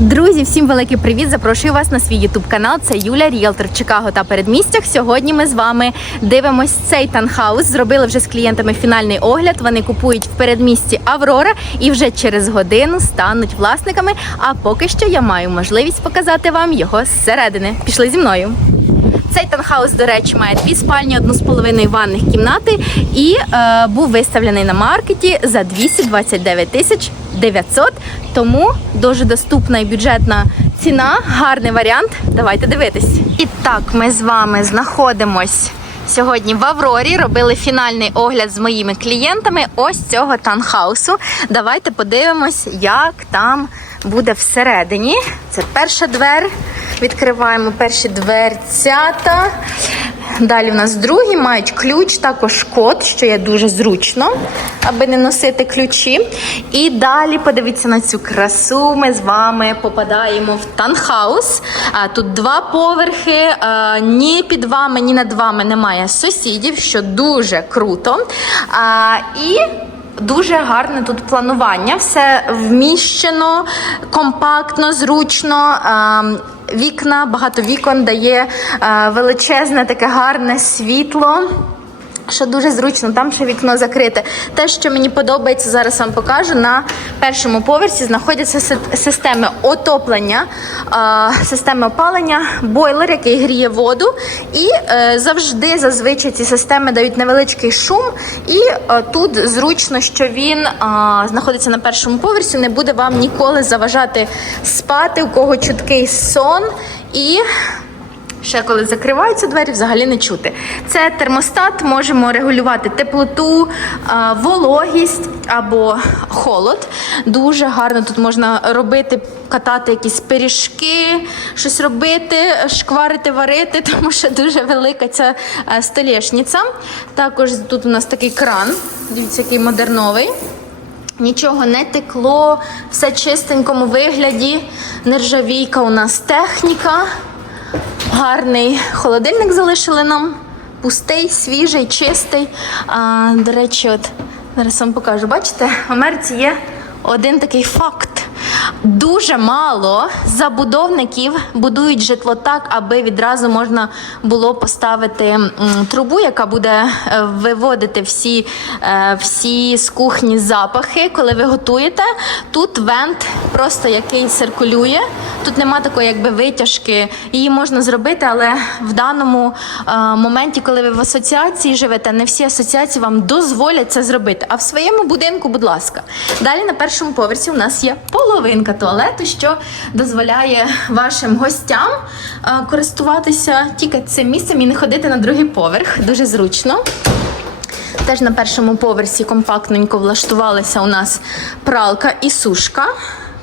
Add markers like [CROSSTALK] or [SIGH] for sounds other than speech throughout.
Друзі, всім великий привіт! Запрошую вас на свій ютуб канал. Це Юля Ріелтор Чикаго та передмістях. Сьогодні ми з вами дивимось цей танхаус. Зробили вже з клієнтами фінальний огляд. Вони купують в передмісті Аврора і вже через годину стануть власниками. А поки що я маю можливість показати вам його зсередини. Пішли зі мною. Цей танхаус, до речі, має дві спальні, одну з половиною ванних кімнати і е, був виставлений на маркеті за 229 тисяч 900. Тому дуже доступна і бюджетна ціна, гарний варіант. Давайте дивитись. І так, ми з вами знаходимось сьогодні в Аврорі. Робили фінальний огляд з моїми клієнтами ось цього танхаусу. Давайте подивимось, як там буде всередині. Це перша двер. Відкриваємо перші дверцята. Далі в нас другі мають ключ, також код, що є дуже зручно, аби не носити ключі. І далі подивіться на цю красу. Ми з вами попадаємо в танхаус. Тут два поверхи. Ні під вами, ні над вами немає сусідів, що дуже круто. І Дуже гарне тут планування, все вміщено, компактно, зручно. Вікна, багато вікон дає е, величезне таке гарне світло. Що дуже зручно, там ще вікно закрите. Те, що мені подобається, зараз вам покажу. На першому поверсі знаходяться системи отоплення, системи опалення, бойлер, який гріє воду. І е, завжди зазвичай ці системи дають невеличкий шум. І е, тут зручно, що він знаходиться на першому поверсі, не буде вам ніколи заважати спати, у кого чуткий сон. І Ще коли закриваються двері, взагалі не чути. Це термостат, можемо регулювати теплоту, вологість або холод. Дуже гарно тут можна робити, катати якісь пиріжки, щось робити, шкварити, варити, [LAUGHS] тому що дуже велика ця е, столешниця. Також тут у нас такий кран. Дивіться, який модерновий. Нічого не текло, все чистенькому вигляді. Нержавійка у нас техніка. Гарний холодильник залишили нам. Пустий, свіжий, чистий. А, до речі, от зараз вам покажу. Бачите, в Америці є один такий факт. Дуже мало забудовників будують житло так, аби відразу можна було поставити трубу, яка буде е, виводити всі, е, всі з кухні запахи, коли ви готуєте. Тут вент просто який циркулює. Тут нема такої якби витяжки. Її можна зробити, але в даному е, моменті, коли ви в асоціації живете, не всі асоціації вам дозволять це зробити. А в своєму будинку, будь ласка. Далі на першому поверсі у нас є половинка туалету, що дозволяє вашим гостям е, користуватися тільки цим місцем і не ходити на другий поверх. Дуже зручно. Теж на першому поверсі компактненько влаштувалися у нас пралка і сушка.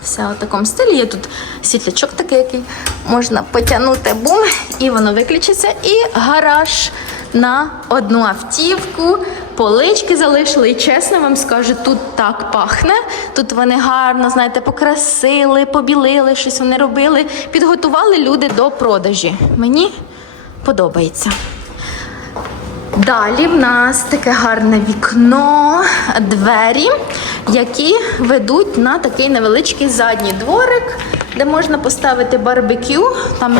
Все у такому стилі. Є тут світлячок такий, який можна потягнути бум, і воно виключиться. І гараж на одну автівку. Полички залишили, і чесно вам скажу, тут так пахне. Тут вони гарно, знаєте, покрасили, побілили, щось вони робили. Підготували люди до продажі. Мені подобається. Далі в нас таке гарне вікно, двері, які ведуть на такий невеличкий задній дворик, де можна поставити барбекю. Там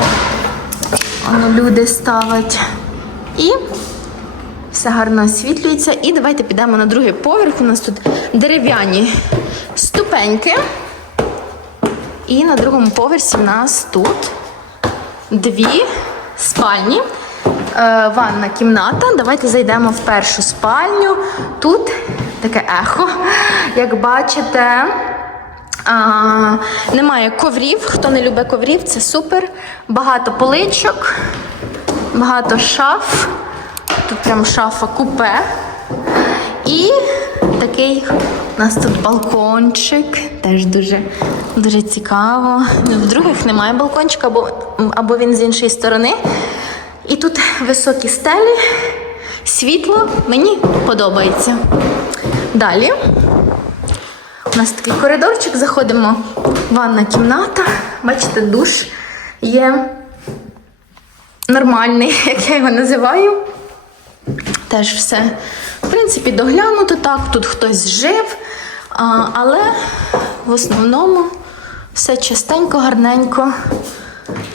воно люди ставять. І все гарно освітлюється. І давайте підемо на другий поверх. У нас тут дерев'яні ступеньки. І на другому поверсі в нас тут дві спальні. Е, ванна кімната. Давайте зайдемо в першу спальню. Тут таке ехо. Як бачите, немає коврів. Хто не любить коврів, це супер. Багато поличок, багато шаф. Тут прям шафа купе. І такий у нас тут балкончик, теж дуже, дуже цікаво. В других немає балкончика, або, або він з іншої сторони. І тут високі стелі, світло мені подобається. Далі у нас такий коридорчик, заходимо ванна кімната. Бачите, душ є нормальний, [LAUGHS] як я його називаю. Теж все, в принципі, доглянуто так. Тут хтось жив, але в основному Все чистенько, гарненько.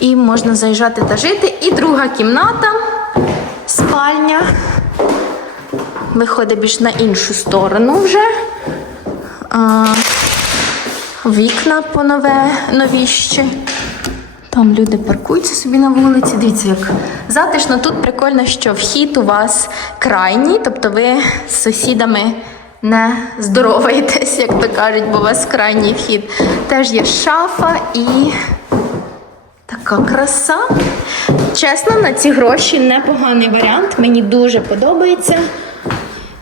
І можна заїжджати та жити. І друга кімната, спальня. Виходить більш на іншу сторону вже. А, вікна по нове, новіщі. Там люди паркуються собі на вулиці. Дивіться, як затишно. Тут прикольно, що вхід у вас крайній, тобто ви з сусідами не здороваєтесь, як то кажуть, бо у вас крайній вхід. Теж є шафа і така краса. Чесно, на ці гроші непоганий варіант. Мені дуже подобається.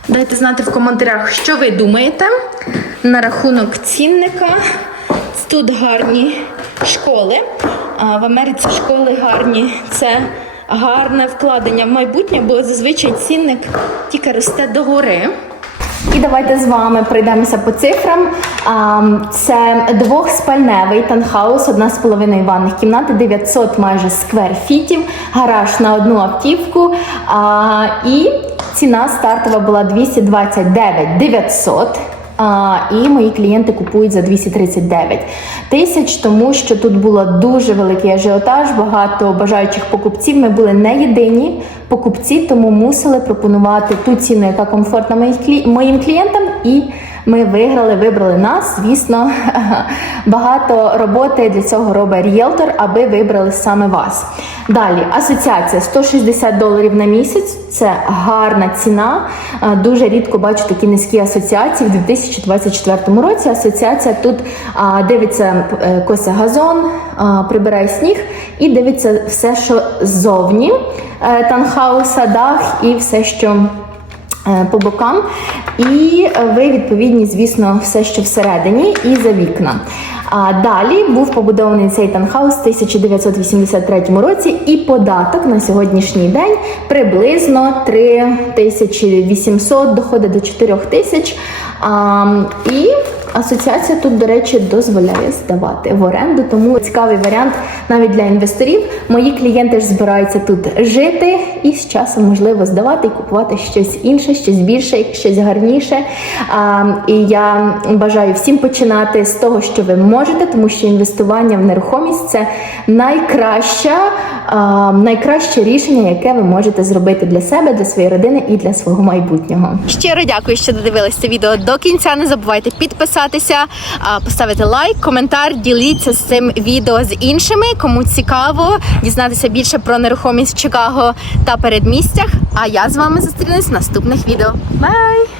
Дайте знати в коментарях, що ви думаєте на рахунок цінника. Тут гарні школи. В Америці школи гарні. Це гарне вкладення в майбутнє, бо зазвичай цінник тільки росте догори. І давайте з вами пройдемося по цифрам. Це двохспальневий танхаус, одна з половиною ванних кімнати, 900 майже скверфітів, гараж на одну автівку. І ціна стартова була 229 900. І мої клієнти купують за 239 тисяч, тому що тут було дуже великий ажіотаж, багато бажаючих покупців. Ми були не єдині покупці, тому мусили пропонувати ту ціну, яка комфортна моїм клієнтам. І ми виграли, вибрали нас. Звісно, [LAUGHS] багато роботи для цього робить ріелтор, аби вибрали саме вас. Далі асоціація 160 доларів на місяць. Це гарна ціна. Дуже рідко бачу такі низькі асоціації в 2024 році. Асоціація тут дивиться е, кося газон, прибирає сніг і дивиться все, що ззовні е, танхауса, дах і все, що. Е, По бокам, і е, ви відповідні, звісно, все, що всередині, і за вікна. А далі був побудований цей танхаус в 1983 році, і податок на сьогоднішній день приблизно 3800 доходить до 4000. А, і асоціація тут, до речі, дозволяє здавати в оренду, тому цікавий варіант навіть для інвесторів. Мої клієнти ж збираються тут жити і з часом можливо здавати і купувати щось інше, щось більше, щось гарніше. А, і я бажаю всім починати з того, що ви можете, тому що інвестування в нерухомість це найкраща, а, найкраще рішення, яке ви можете зробити для себе, для своєї родини і для свого майбутнього. Щиро дякую, що додивились це відео до кінця. Не забувайте підписатися, а, поставити лайк, коментар, діліться з цим відео з іншими, кому цікаво дізнатися більше про нерухомість в Чикаго та передмістях. А я з вами зустрінусь в наступних відео. Бай!